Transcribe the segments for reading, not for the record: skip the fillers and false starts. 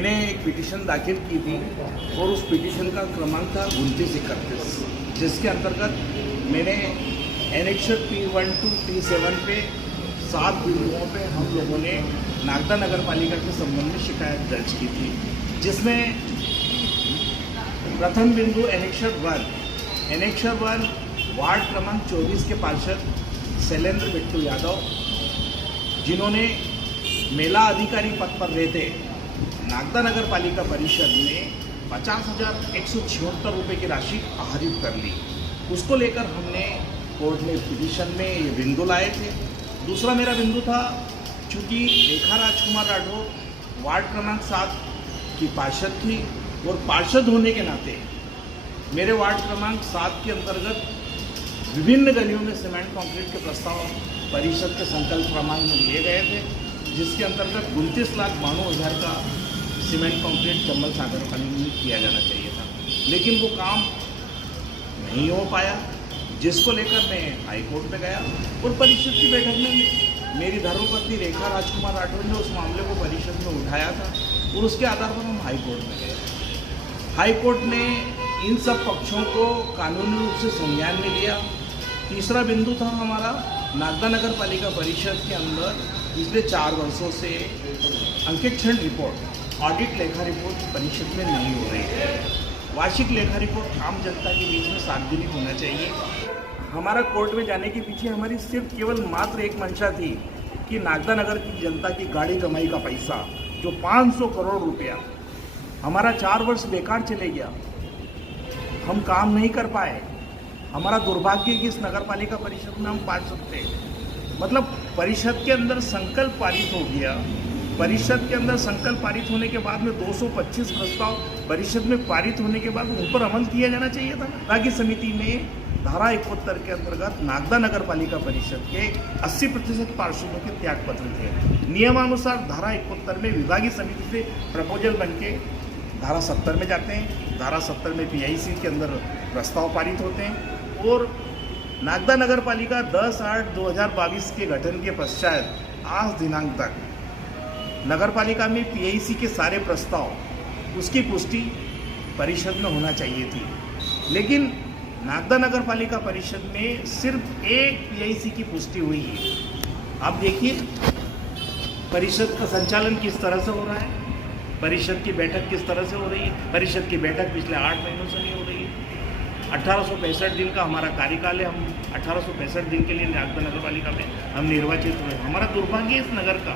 मैंने एक पिटीशन दाखिल की थी और उस पिटीशन का क्रमांक था 2931, जिसके अंतर्गत मैंने एनेक्सर P1 to P7 पे 7 बिंदुओं पे हम लोगों ने नागदा नगर पालिका के संबंध में शिकायत दर्ज की थी, जिसमें प्रथम बिंदु एनेक्सर 1 वार्ड क्रमांक 24 के पार्षद शैलेंद्र बिट्टू यादव, जिन्होंने मेला अधिकारी पद पर रहते नागदा नगर पालिका परिषद में 50,176 रुपये की राशि आहरित कर ली। उसको लेकर हमने कोर्ट में पिटीशन में ये बिंदु लाए थे। दूसरा मेरा बिंदु था, चूँकि रेखा राजकुमार राठौर वार्ड क्रमांक 7 की पार्षद थी और पार्षद होने के नाते मेरे वार्ड क्रमांक 7 के अंतर्गत विभिन्न गलियों में सीमेंट कंक्रीट के प्रस्ताव परिषद के संकल्प क्रमांक में लिए गए थे, जिसके अंतर्गत 29,92,000 का सीमेंट कंक्रीट चंबल सागर पानी में किया जाना चाहिए था, लेकिन वो काम नहीं हो पाया, जिसको लेकर मैं हाई कोर्ट में गया और परिषद की बैठक में मेरी धर्मपत्नी रेखा राजकुमार राठौर ने उस मामले को परिषद में उठाया था और उसके आधार पर हम हाई कोर्ट में गए। हाई कोर्ट ने इन सब पक्षों को कानूनी रूप से संज्ञान में लिया। तीसरा बिंदु था हमारा, नागदा नगर पालिका परिषद के अंदर पिछले 4 वर्षों से अंकेक्षण रिपोर्ट, ऑडिट लेखा रिपोर्ट परिषद में नहीं हो रही है। वार्षिक लेखा रिपोर्ट आम जनता के बीच में सार्वजनिक होना चाहिए। हमारा कोर्ट में जाने के पीछे हमारी सिर्फ केवल मात्र एक मंशा थी कि नागदा नगर की जनता की गाड़ी कमाई का पैसा जो 500 करोड़ रुपया हमारा 4 वर्ष बेकार चले गया, हम काम नहीं कर पाए। हमारा दुर्भाग्य कि इस नगर पालिका परिषद में हम पार्षद थे, मतलब परिषद के अंदर संकल्प पारित हो गया। परिषद के अंदर संकल्प पारित होने के बाद में 225 प्रस्ताव परिषद में पारित होने के बाद उन पर अमल किया जाना चाहिए था, ताकि समिति में धारा 71 के अंतर्गत नागदा नगर पालिका परिषद के 80% पार्षदों के त्यागपत्र थे। नियमानुसार धारा 71 में विभागीय समिति से प्रपोजल बन के धारा 70 में जाते हैं। धारा 70 में PIC के अंदर प्रस्ताव पारित होते हैं और नागदा नगर पालिका 10/8/2022 के गठन के पश्चात आज दिनांक तक नगर पालिका में PIC के सारे प्रस्ताव उसकी पुष्टि परिषद में होना चाहिए थी, लेकिन नागदा नगर पालिका परिषद में सिर्फ एक PIC की पुष्टि हुई है। आप देखिए परिषद का संचालन किस तरह से हो रहा है, परिषद की बैठक किस तरह से हो रही है। परिषद की बैठक पिछले 8 महीनों से नहीं हो रही है। 1865 दिन का हमारा कार्यकाल है, हम 1865 दिन के लिए नागदा नगर पालिका में हम निर्वाचित हुए। हमारा दुर्भाग्य इस नगर का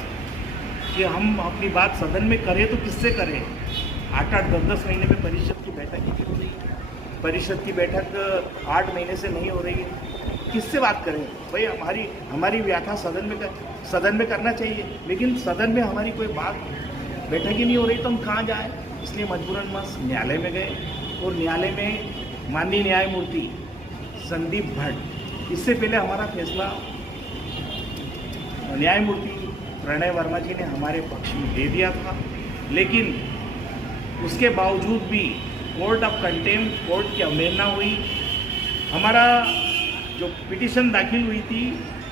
कि हम अपनी बात सदन में करें तो किससे करें। 8-8, 10-10 महीने में परिषद की बैठक ही नहीं हो रही है। परिषद की बैठक 8 महीने से नहीं हो रही है, किससे बात करें भाई। हमारी व्याख्या सदन में करना चाहिए, लेकिन सदन में हमारी कोई बात बैठक ही नहीं हो रही तो हम कहाँ जाएँ। इसलिए मजबूरन बस न्यायालय में गए और न्यायालय में माननीय न्यायमूर्ति संदीप भट्ट, इससे पहले हमारा फैसला न्यायमूर्ति प्रणय वर्मा जी ने हमारे पक्ष में दे दिया था, लेकिन उसके बावजूद भी कोर्ट ऑफ कंटेम्प्ट, कोर्ट की अवहेलना हुई। हमारा जो पिटीशन दाखिल हुई थी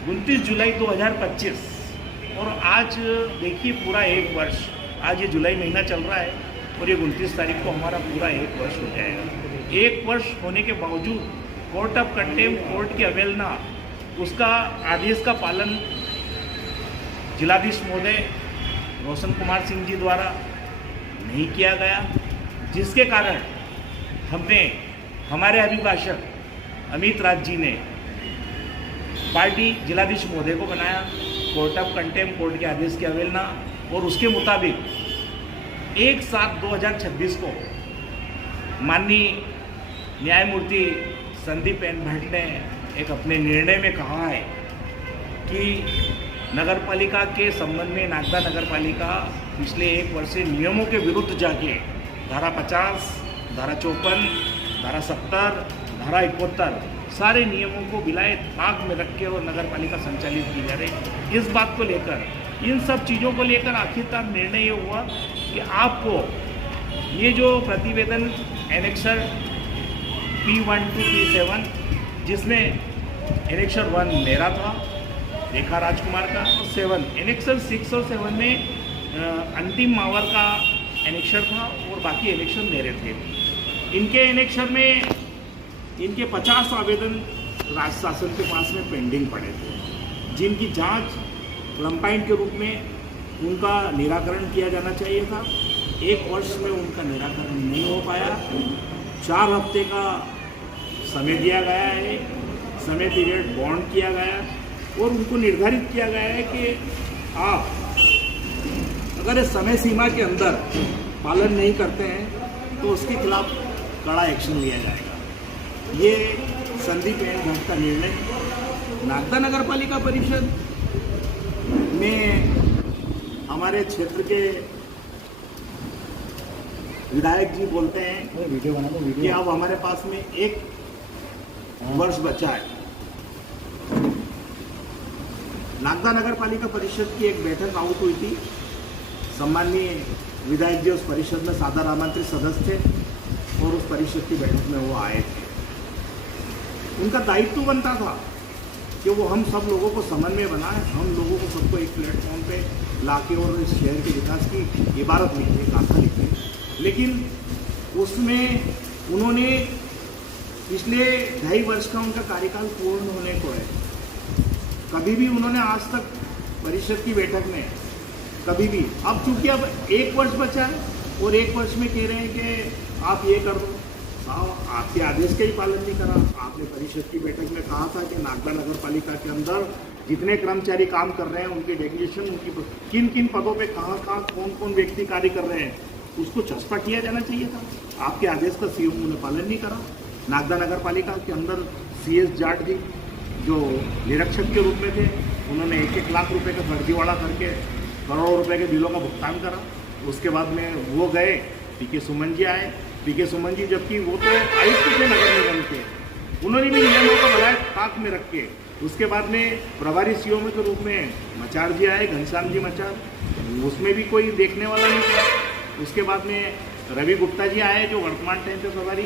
29 जुलाई 2025 और आज देखिए पूरा 1 वर्ष, आज ये जुलाई महीना चल रहा है और ये 29 तारीख को हमारा पूरा 1 वर्ष हो जाएगा। 1 वर्ष होने के बावजूद कोर्ट ऑफ कंटेम्प्ट, कोर्ट की अवहेलना, उसका आदेश का पालन जिलाधीश महोदय रोशन कुमार सिंह जी द्वारा नहीं किया गया, जिसके कारण हमने हमारे अभिभाषक अमित राज जी ने पार्टी जिलाधीश महोदय को बनाया। कोर्ट ऑफ कंटेम्प्ट, कोर्ट के आदेश की अवहेलना और उसके मुताबिक 1/7/2026 को माननीय न्यायमूर्ति संदीप एन भट्ट ने एक अपने निर्णय में कहा है कि नगर पालिका के संबंध में नागदा नगर पालिका पिछले 1 वर्ष से नियमों के विरुद्ध जाके धारा 50, धारा 54, धारा 70, धारा 71 सारे नियमों को बिलाए ताक में रख के और नगर पालिका संचालित की जा रही। इस बात को लेकर, इन सब चीज़ों को लेकर आखिरकार निर्णय ये हुआ कि आपको ये जो प्रतिवेदन एनेक्सर P1 to P7, जिसमें एनेक्सर 1 मेरा था, रेखा राजकुमार का, और 7 एनेक्सर 6 और 7 में अंतिम मावर का एनेक्शर था और बाकी एनेक्शर मेरे थे। इनके एनेक्शर में इनके 50 आवेदन राज्य शासन के पास में पेंडिंग पड़े थे, जिनकी जांच कंप्लाइंट के रूप में उनका निराकरण किया जाना चाहिए था। 1 वर्ष में उनका निराकरण नहीं हो पाया। 4 हफ्ते का समय दिया गया है, समय पीरियड बॉन्ड किया गया और उनको निर्धारित किया गया है कि आप अगर इस समय सीमा के अंदर पालन नहीं करते हैं तो उसके खिलाफ कड़ा एक्शन लिया जाएगा। ये संदीप एन घोष का निर्णय नागदा नगर पालिका परिषद में हमारे क्षेत्र के विधायक जी बोलते हैं वीडियो बना दो कि अब हमारे पास में 1 वर्ष बचा है। नागदा नगर पालिका परिषद की एक बैठक आउट हुई थी। सम्माननीय विधायक जी उस परिषद में सादर आमंत्रित सदस्य थे और उस परिषद की बैठक में वो आए थे। उनका दायित्व बनता था कि वो हम सब लोगों को समन्वय बनाए, हम लोगों को सबको एक प्लेटफॉर्म पे लाके और इस शहर के विकास की इबारत लिखे, गाथा लिखे। लेकिन उसमें उन्होंने पिछले 2.5 वर्ष का उनका कार्यकाल पूर्ण होने को है, कभी भी उन्होंने आज तक परिषद की बैठक में कभी भी, अब चूंकि अब 1 वर्ष बचा है और 1 वर्ष में कह रहे हैं कि आप ये कर दो, आपके आदेश का ही पालन नहीं करा। आपने परिषद की बैठक में कहा था कि नागदा नगर पालिका के अंदर जितने कर्मचारी काम कर रहे हैं उनकी डेफिनेशन, उनकी किन किन पदों पे कहाँ कौन कौन व्यक्ति कार्य कर रहे हैं, उसको चस्पा किया जाना चाहिए था। आपके आदेश का सीएम ने पालन नहीं करा। नागदा नगर पालिका के अंदर CS जाट जी जो निरीक्षक के रूप में थे, उन्होंने 1-1 लाख रुपए का फर्जीवाड़ा करके करोड़ों रुपए के बिलों का भुगतान करा। उसके बाद में वो गए, PK सुमन जी आए। PK सुमन जी जबकि वो तो आयुक्त थे नगर निगम के, उन्होंने भी नियमों को बनाए ताक में रख के। उसके बाद में प्रभारी CO के रूप में मचार जी आए, घनश्याम जी मचार, उसमें भी कोई देखने वाला नहीं था। उसके बाद में रवि गुप्ता जी आए जो वर्तमान टाइम पे प्रभारी,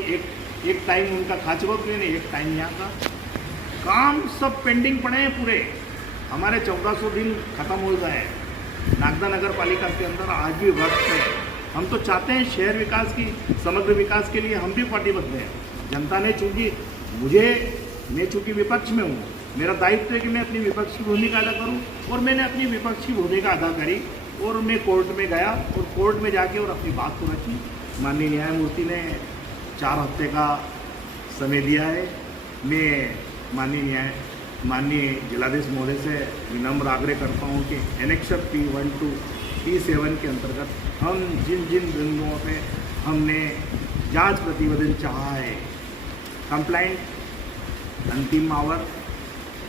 एक टाइम उनका खाचबक ने, एक टाइम यहाँ का। काम सब पेंडिंग पड़े हैं पूरे। हमारे 1400 दिन खत्म हो गए नागदा नगर पालिका के अंदर, आज भी वक्त है। हम तो चाहते हैं शहर विकास की, समग्र विकास के लिए हम भी पार्टीबद्ध हैं। जनता ने चूंकि मैं चूंकि विपक्ष में हूँ, मेरा दायित्व है कि मैं अपनी विपक्ष की भूमिका अदा करूँ और मैंने अपनी विपक्ष की भूमिका अदा करी और मैं कोर्ट में गया और कोर्ट में जाके और अपनी बात को रखी। माननीय न्यायमूर्ति ने 4 हफ्ते का समय दिया है। मैं माननीय जिलाधीश महोदय से विनम्र आग्रह करता हूँ कि एनेक्सर P1 to P7 के अंतर्गत हम जिन जिन बिंदुओं पे हमने जांच प्रतिवेदन चाहा है, कंप्लाइंट अंतिम मावर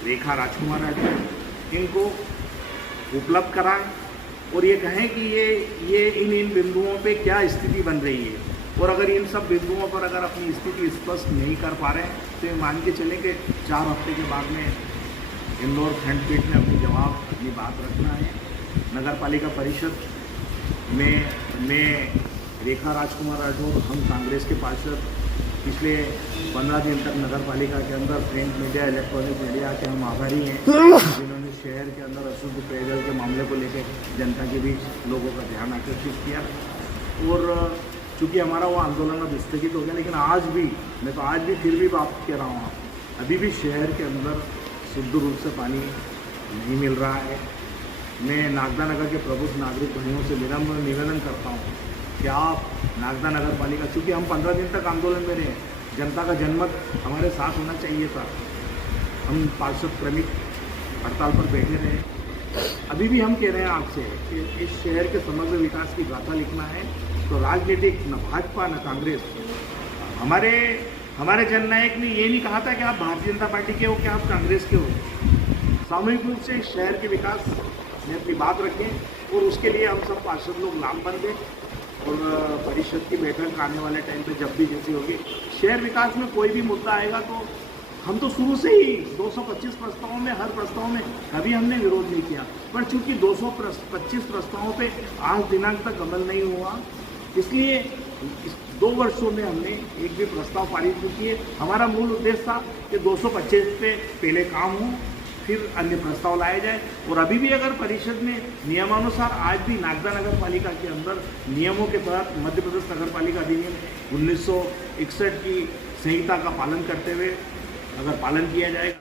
रेखा राजकुमार राठौर इनको उपलब्ध कराएं और ये कहें कि ये इन बिंदुओं पे क्या स्थिति बन रही है। और अगर इन सब बिंदुओं पर अगर अपनी स्थिति स्पष्ट नहीं कर पा रहे हैं तो ये मान के चलें कि 4 हफ्ते के बाद में इंदौर खंडपीठ में अपनी बात रखना है। नगर पालिका परिषद में मैं रेखा राजकुमार राठौर, हम कांग्रेस के पार्षद पिछले 15 दिन तक नगर पालिका के अंदर प्रिंट मीडिया, इलेक्ट्रॉनिक मीडिया के हम आभारी हैं जिन्होंने शहर के अंदर अशुद्ध पेयजल के मामले को लेकर जनता के बीच लोगों का ध्यान आकर्षित किया। और चूँकि हमारा वो आंदोलन अब स्थगित हो गया, लेकिन आज भी मैं तो आज भी फिर भी बात कह रहा हूँ, अभी भी शहर के अंदर शुद्ध रूप से पानी नहीं मिल रहा है। मैं नागदा नगर के प्रबुद्ध नागरिक भाइयों से विनम्र निवेदन करता हूँ कि आप नागदा नगर पालिका, चूँकि हम 15 दिन तक आंदोलन में रहे, जनता का जनमत हमारे साथ होना चाहिए था। हम पार्षद क्रमिक हड़ताल पर बैठे रहे। अभी भी हम कह रहे हैं आपसे कि इस शहर के समग्र विकास की गाथा लिखना है तो राजनीतिक न भाजपा न कांग्रेस, हमारे जननायक ने ये नहीं कहा था कि आप भारतीय जनता पार्टी के हो कि आप कांग्रेस के हो। सामूहिक रूप से इस शहर के विकास में अपनी बात रखें और उसके लिए हम सब पार्षद लोग लामबंद हैं। और परिषद की बैठक आने वाले टाइम पे जब भी जैसी होगी, शहर विकास में कोई भी मुद्दा आएगा तो हम तो शुरू से ही 225 प्रस्तावों में, हर प्रस्ताव में कभी हमने विरोध नहीं किया, पर चूंकि 225 प्रस्तावों पे आज दिनांक तक अमल नहीं हुआ, इसलिए इस 2 वर्षों में हमने एक भी प्रस्ताव पारित नहीं किए। हमारा मूल उद्देश्य था कि 225 पे पहले काम हो, फिर अन्य प्रस्ताव लाया जाए। और अभी भी अगर परिषद में नियमानुसार आज भी नागदा नगर पालिका के अंदर नियमों के तहत मध्य प्रदेश नगर पालिका अधिनियम 1961 की संहिता का पालन करते हुए अगर पालन किया जाएगा